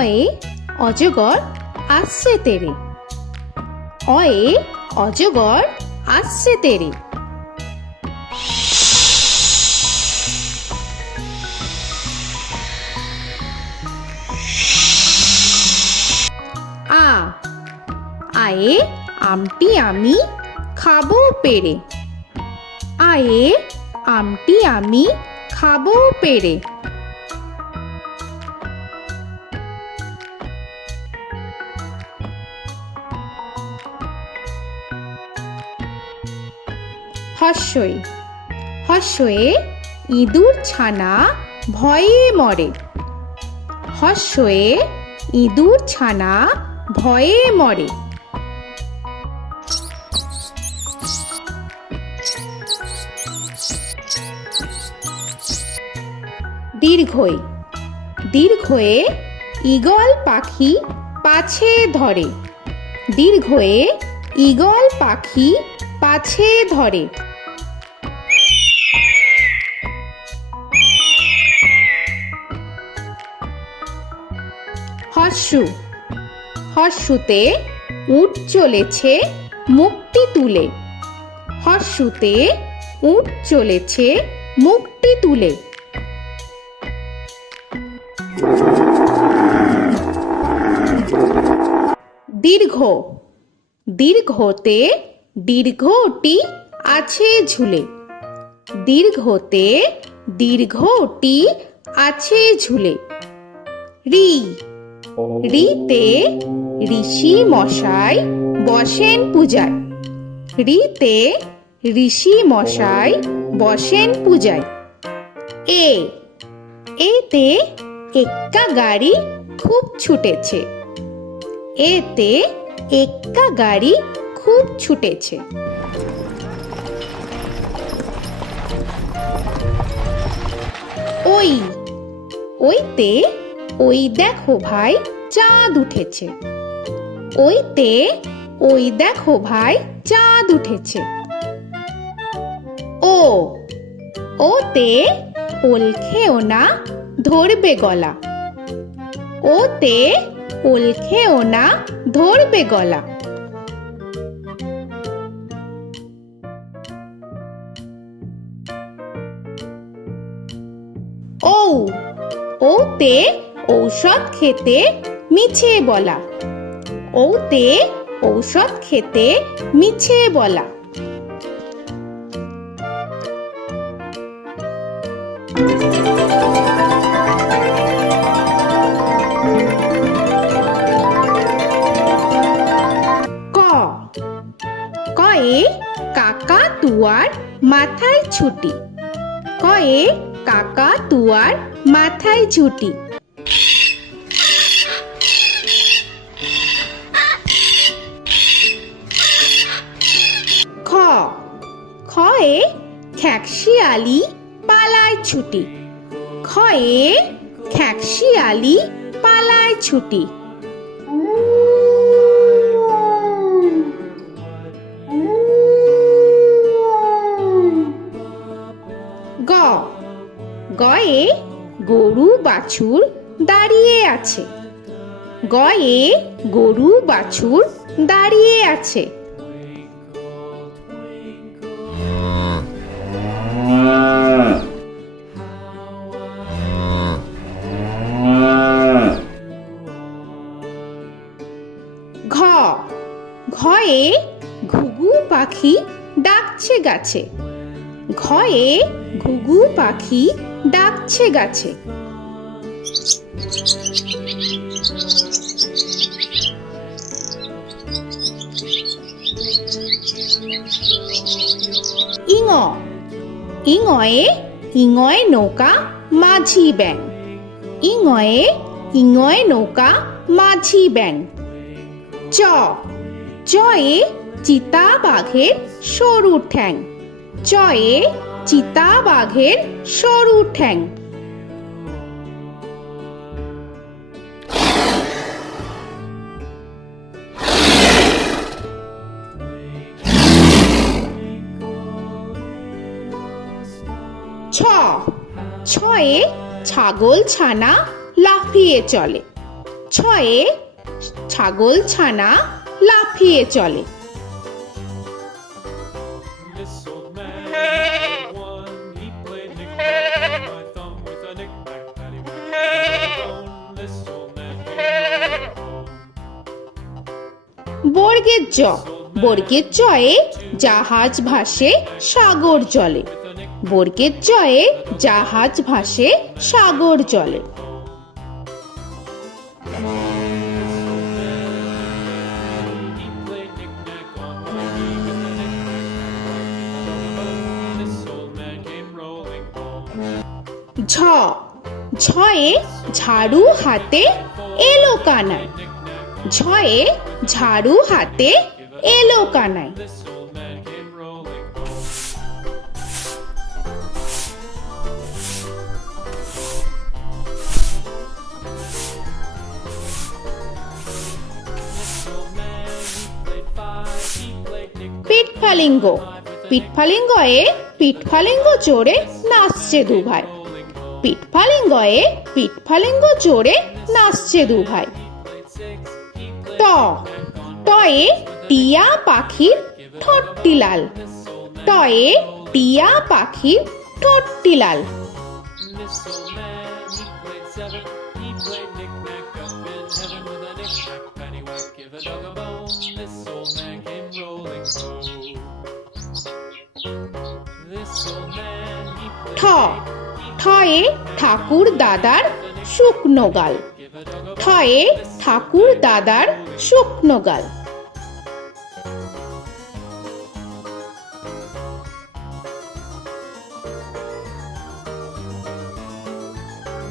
অয়ে অজগর আসছে তেরে। অয়ে অজগর আসছে তেরে। আ আয়ে আমটি আমি খাবো পেরে। আয়ে আমটি আমি খাবো পেরে। হর্ষই হর্ষয়ে ইঁদুর ছানা ভয়ে মরে। হর্ষয়ে ইঁদুর ছানা ভয়ে মরে। দীর্ঘই দীর্ঘয়ে ঈগল পাখি পাছে ধরে। দীর্ঘয়ে ঈগল পাখি পাছে ধরে। হর্ষু হর্ষুতে উট চলেছে মুক্তি তুলে। হর্ষুতে উট চলেছে মুক্তি তুলে। দীর্ঘ দীর্ঘতে দীর্ঘটি আছে ঝুলে। দীর্ঘতে দীর্ঘটি আছে ঝুলে। রি রিতে ঋষি মশাই বসেন পূজায়। রিতে ঋষি মশাই বসেন পূজায়। এ এতে এক্কা গাড়ি খুব ছুটেছে। এতে এক্কা গাড়ি খুব ছুটেছে। ওই ওইতে ওই দেখো ভাই চাঁদ উঠেছে। ওইতে ওই দেখো ভাই চাঁদ উঠেছে। ও ওতে ওল খেও না ধরবে গলা। ওতে ওল খেও না ধরবে গলা। ঔ ওতে ঔষধ খেতে মিছে বলা। ওতে ঔষধ খেতে মিছে বলা। ক কয়ে কাকা তুয়ার মাথায় ছুটি। কয়ে কাকা তুয়ার মাথায় ছুটি। খ খয়ে খ্যাকশিয়ালি পালায় ছুটি। খয়ে খ্যাকশিয়ালি পালায় ছুটি। গ গয়ে গরু বাছুর দাঁড়িয়ে আছে। গয়ে গরু বাছুর দাঁড়িয়ে আছে। ঘ ঘয়ে ঘুঘু পাখি ডাকছে গাছে। ঘয়ে ঘুঘু পাখি ডাকছে গাছে। ইঙ ইঙয়ে ইঙয় নৌকা মাঝি ব্যাং। ইঙয়ে ইঙয় নৌকা মাঝি ব্যাং। চ চয়ে চিতা বাঘের সরু ঠ্যাং। চয়ে চিতা বাঘের সরু ঠ্যাং। ছ ছয়ে ছাগল ছানা লাফিয়ে চলে। ছয়ে ছাগল ছানা লাফিয়ে চলে। This old man had one. He played knick-knack on my thumb with a knick-knack, paddywhack, bone. This old man came home. বর্গের জ, বর্গের জয়ে জাহাজ ভাসে সাগর জলে। বর্গের জয়ে জাহাজ ভাসে সাগর জলে। He played knick-knack on my knee with a knick-knack, bone. This old man came rolling home. ঝ, ঝয়ে ঝাড়ু হাতে এলো কানাই। ঝয়ে ঝাড়ু হাতে এলো Kanai. This old man came rolling home. This old man, he played five. He played knick-knack. পিঠফালিঙ্গ, পিঠফালিঙ্গয়ে পিঠফালিঙ্গ চড়ে নাচছে দু ভাই। পিঠফালিঙ্গয়ে পিঠফালিঙ্গ চড়ে নাচছে দু ভাই। ট, টয়ে টিয়া পাখির ঠোঁটটি লাল। টয়ে টিয়া পাখির ঠোঁটটি লাল। This old man, he played seven. He played knick-knack up in heaven with a knick-knack, paddywhack, give a dog a bone. This old man came rolling home. This old man, he ঠ, played ঠয়ে ঠাকুর দাদার শুকনো গাল। give a dog a ঠয়ে ঠাকুর দাদার শুকনো গাল।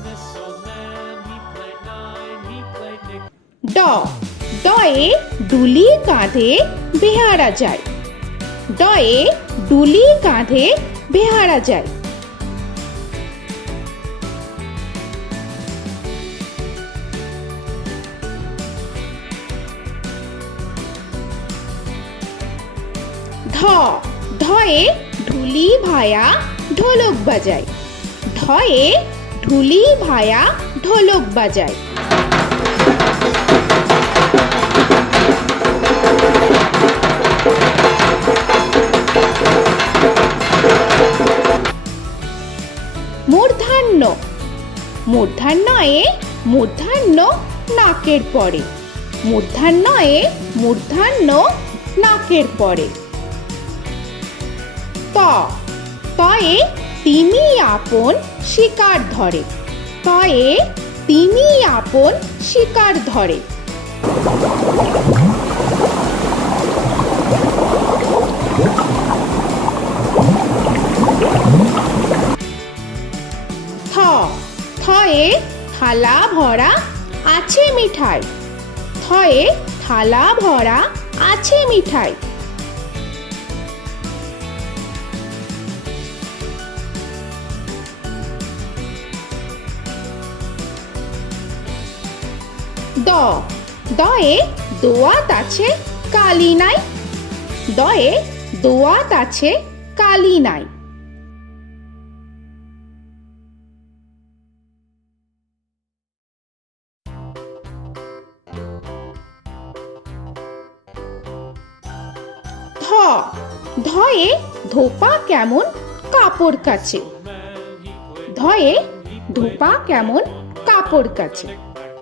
This old man, he played nine. He played knick. ড, ডয়ে ডুলি কাঁধে বেহারা যায়। ডয়ে ডুলি কাঁধে বেহারা যায়। ধ, ধয়ে ঢুলি ভায়া ঢোলক বাজায়। ধয়ে ঢুলি ভায়া ঢোলক বাজায়। মূর্ধন্য, মূর্ধন্যয়ে মূর্ধন্য নাকের পরে। মূর্ধন্যয়ে মূর্ধন্য নাকের পরে। ত, তয়ে তিমি আপন শিকার ধরে। তয়ে তিমি আপন শিকার ধরে। থ, থয়ে থালা ভরা আছে মিঠাই। থয়ে থালা ভরা আছে মিঠাই। দ, দয়ে দোয়াত আছে কালি নাই। দয়ে দোয়াত আছে কালি নাই। ধ, ধয়ে ধোপা কেমন কাপড় কাছে। ধয়ে ধোপা কেমন কাপড় কাছে।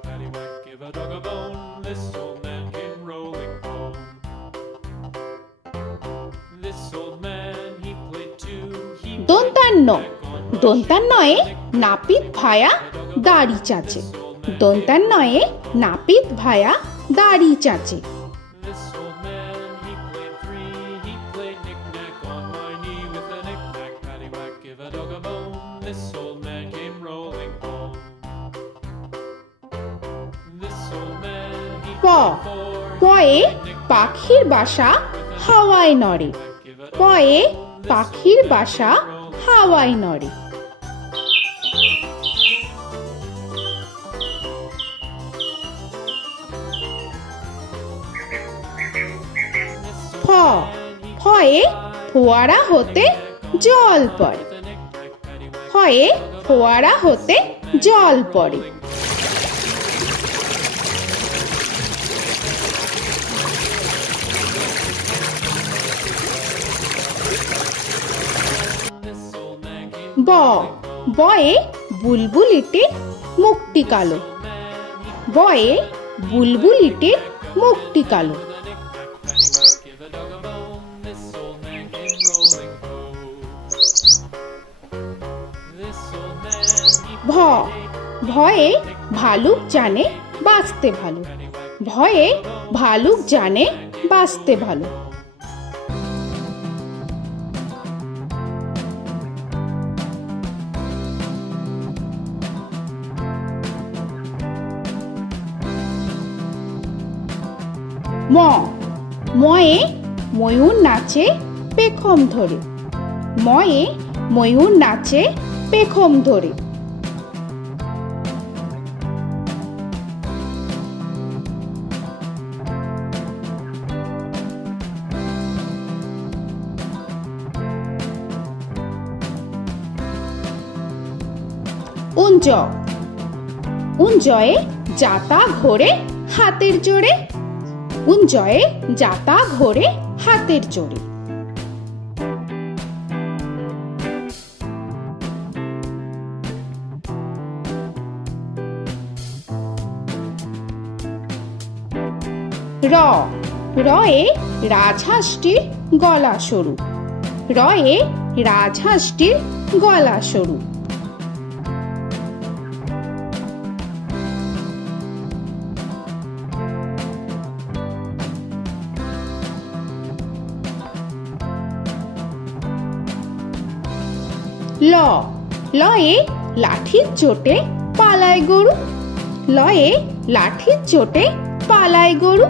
Paddywhack, give a dog a bone. This old man came rolling home. This old man, he played two. He দন্তান্ন, দন্তান্নয়ে নাপিত ভায়া দাড়ি চাচে। দন্তান্নয়ে নাপিত ভায়া দাড়ি চাচে। This old man, he played three. He played knick-knack on my knee with a knick-knack, paddywhack, give a dog a bone. This old man came rolling home. This old man, he প, played four. পয়ে পাখির বাসা হাওয়ায় নড়ে। পয়ে পাখির বাসা হাওয়ায় নড়ে। ফ, ফয়ে ফোয়ারা হতে জল পড়ে। ফয়ে ফোয়ারা হতে জল পড়ে। ব বয়ে বুলবুলিটির মুখটি কালো। বয়ে বুলবুলিটির মুখটি কালো। Give a dog a bone, this old man came rolling home. This old man, he ভ ভয়ে ভালুক জানে বাঁচতে ভালো। ভয়ে ভালুক জানে বাঁচতে ভালো। ম ময়ে ময়ূর নাচে পেখম ধরে। ময়ে ময়ূর নাচে পেখম ধরে। উঞ্জ উঞ্জয়ে যাতা ঘোরে হাতের জোরে। উঞ্জয়ে যাতা ঘোরে হাতের জোরে। র রয়ে রাজহাঁসটির গলা সরু। রয়ে রাজহাঁসটির গলা সরু। ল লয়ে লাঠির চোটে পালায় গরু। লয়ে লাঠির চোটে পালায় গরু।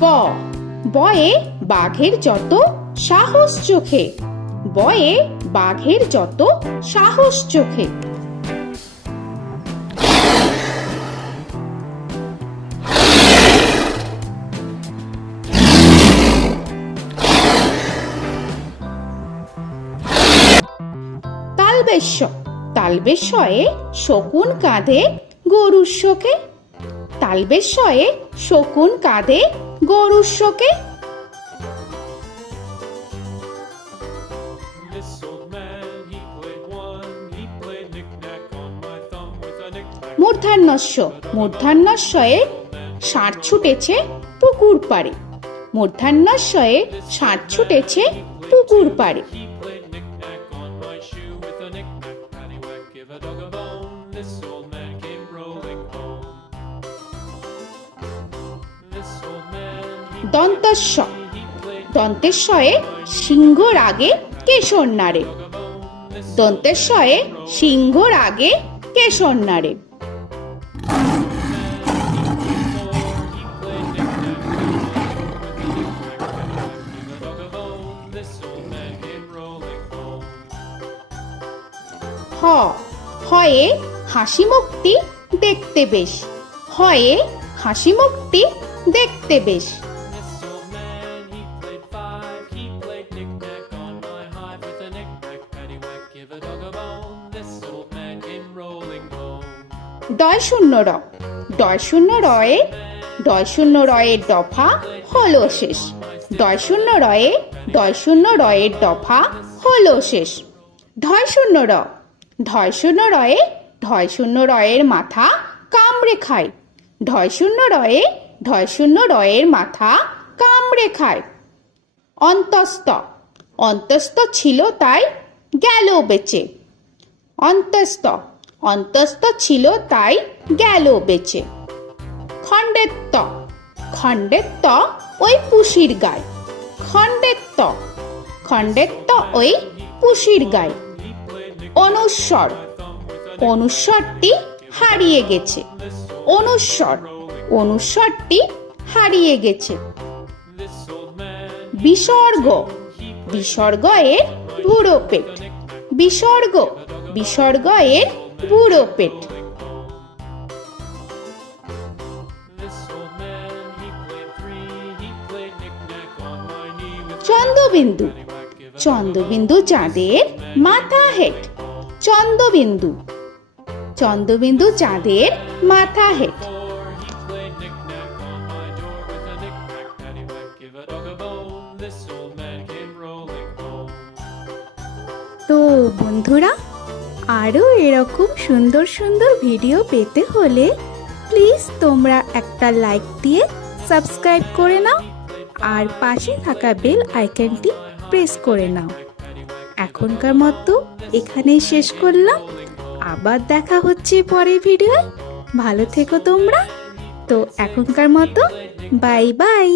ব বয়ে বাঘের যত সাহস চোখে। বয়ে বাঘের যত সাহস চোখে। তালবেশ্য তালবেশ্যয়ে শকুন কাঁধে গরুর শোকে। তালবেশ্যয়ে শকুন কাঁধে গরুর শোকে। This old man, he played one, he played knick-knack on my thumb with a knick-knack. মূর্ধন্যস্য মূর্ধন্যস্যয়ে ষাঁড় ছুটেছে পুকুর পাড়ে। মূর্ধন্যস্যয়ে ষাঁড় ছুটেছে পুকুর পাড়ে। He played knick-knack on my shoe with a knick-knack, paddywhack, give a dog a bone. This old man came rolling home. This old man, দন্তস্য he played দন্তেশ্বয়ে সিংহর আগে কেশর নাড়ে। dog a bone. This দন্তেশ্বয়ে সিংহর আগে কেশর নাড়ে। he played knick-knack on my shoe with a knick-knack, paddywhack, give a dog a bone. This old man came rolling home. হ হয়ে হাসি মুখটি দেখতে বেশ। হয়ে হাসি মুখটি দেখতে বেশ। This old man, he played five, he played knick-knack on my hive with a knick-knack, paddywhack, give a dog a bone. This old man came rolling home. ডয় শূন্য র ডয় শূন্য রয়ে ডয় শূন্য রয়ের দফা হলো শেষ। ডয় শূন্য রয়ে ডয় শূন্য রয়ের দফা হলো শেষ। ঢয় শূন্য র ঢয় শূন্য রয়ে ঢয় শূন্য রয়ের মাথা কামড়ে খায়। ঢয় শূন্য রয়ে ঢয় শূন্য রয়ের মাথা কামড়ে খায়। অন্তস্থ অন্তস্থ ছিল তাই গেল বেঁচে। অন্তস্থ অন্তস্থ ছিল তাই গেল বেঁচে। খণ্ডেত্ব খণ্ডেত্ব ওই পুষির গায়। খণ্ডেত্ব খণ্ডেত্ব ওই পুষির গায়। অনুস্বর অনুস্বরটি হারিয়ে গেছে। অনুস্বর অনুস্বরটি হারিয়ে গেছে। This old man, বিসর্গ বিসর্গ এর বুড়ো পেট। বিসর্গ বিসর্গ এর বুড়ো পেট। this old man, he played three, he played knick-knack on my knee with Chandrabindu paddywhack, give a Chandrabindu চাঁদের মাথা হেট। চন্দ্রবিন্দু চন্দ্রবিন্দু চাঁদের মাথা head. Before he played knick-knack on my door with a knick-knack, paddywhack, give a dog a bone. This old man came rolling home. তো বন্ধুরা, আরও এরকম সুন্দর সুন্দর ভিডিও পেতে হলে প্লিজ তোমরা একটা লাইক দিয়ে সাবস্ক্রাইব করে নাও আর পাশে থাকা বেল আইকনটি প্রেস করে নাও। এখনকার মতো এখানেই শেষ করলাম, আবার দেখা হচ্ছে পরের ভিডিও। ভালো থেকো তোমরা। তো এখনকার মতো বাই বাই।